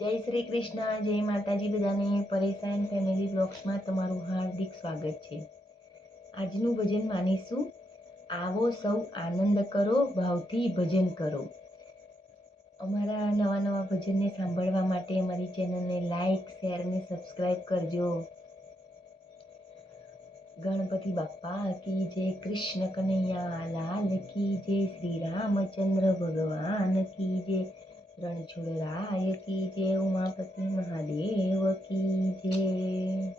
જય શ્રી કૃષ્ણ, જય માતાજી બધાને. પરેશાન ફેમિલી બ્લોગ્સમાં તમારું હાર્દિક સ્વાગત છે. આજનું ભજન માનીશું. આવો સૌ આનંદ કરો, ભાવથી ભજન કરો. અમારા નવા નવા ભજનને સાંભળવા માટે અમારી ચેનલને લાઈક, શેર અને સબસ્ક્રાઈબ કરજો. ગણપતિ બાપ્પા કી જય કૃષ્ણ કનૈયા, લાલ કી જય શ્રી રામચંદ્ર ભગવાન કી જય રણછોડરાય કી જય ઉમાપતિ મહાદેવ કી જય.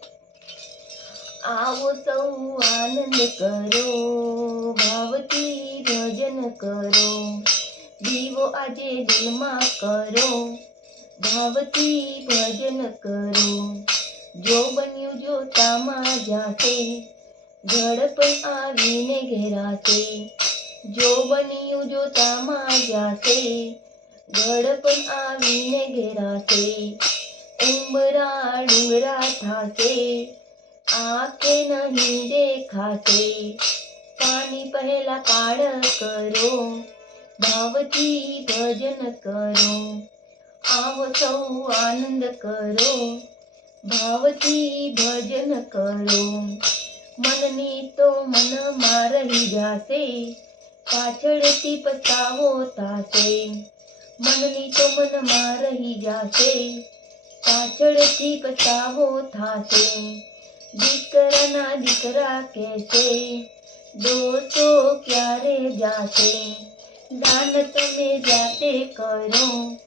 આવો સૌ આનંદ કરો, ભાવથી ભજન કરો, દીવો આજે દિલમાં કરો, ભાવથી ભજન કરો. જો બન્યું જોતામાં જાશે ઝડપ આવીને ઘેરાશે. જો બન્યું જોતામાં જાશે ગળપણ આવીને ઘેરાશે ઉંબરા ડુંગરા થાશે આંખે નહીં દેખાશે પાણી પહેલા કાળ કરો ભાવથી ભજન કરો આવો સૌ આનંદ કરો ભાવથી ભજન કરો મનની તો મનમાં રહી જાશે પાછળથી પસ્તાવો થાશે મનની તો મનમાં રહી જાશે. પાછળથી પસ્તાવો થાશે. દીકરાના દીકરા કહેશે, દોસ્તો ક્યારે જાશે? દાન તમે જાતે કરો.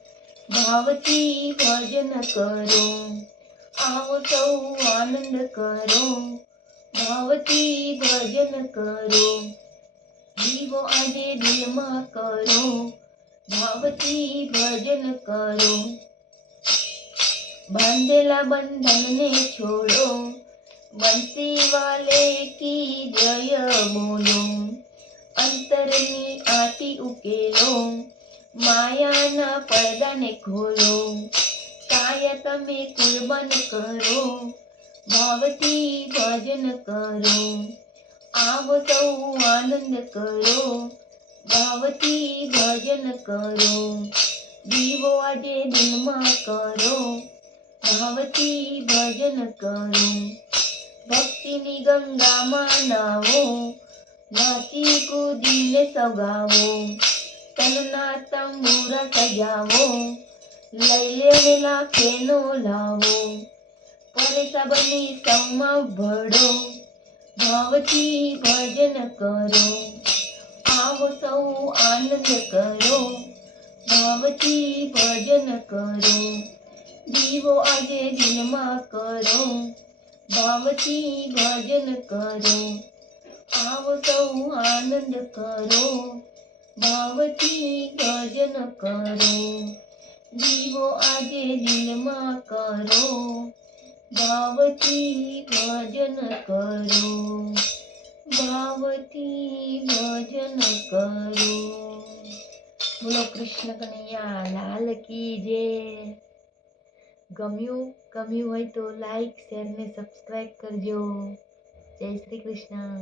ભાવથી ભજન કરો. આવો સૌ આનંદ કરો. ભાવથી ભજન કરો. જીવો આજે દિલમાં કરો. ભાવથી ભજન કરો. બાંધેલા બંધનને છોડો. બંસી વાલે કી જય બોલો. અંતરની આટી ઉકેલો. માયાના પડદાને ખોલો. કાયા તમે કુરબાન કરો. ભાવથી ભજન કરો. આવો સૌ આનંદ કરો. ભાવથી ભજન કરો, દીવો આજે દિલમાં કરો. ભાવથી ભજન કરો, ભક્તિની ગંગામાં નાવો નાચી કૂદીને સગાવો તનના તંબુરા સજાવો, લઈ લેને લાખેનો લાવો. પરેશા બની સંમાં ભળો ભાવથી ભજન કરો. આવો સૌ આનંદ કરો ભાવથી ભજન કરો. દીવો આજે દિલમાં કરો. ભાવથી ભજન કરો. આવો સૌ આનંદ કરો. ભાવથી ભજન કરો. દીવો આજે દિલમાં કરો. ભાવથી ભજન કરો. ભાવથી ભજન કરો. બોલો કૃષ્ણ કનૈયા, લાલ કી જે ગમ્યું ગમ્યું હોય તો લાઈક શેર ને સબસ્ક્રાઈબ કરજો. જય શ્રી કૃષ્ણ.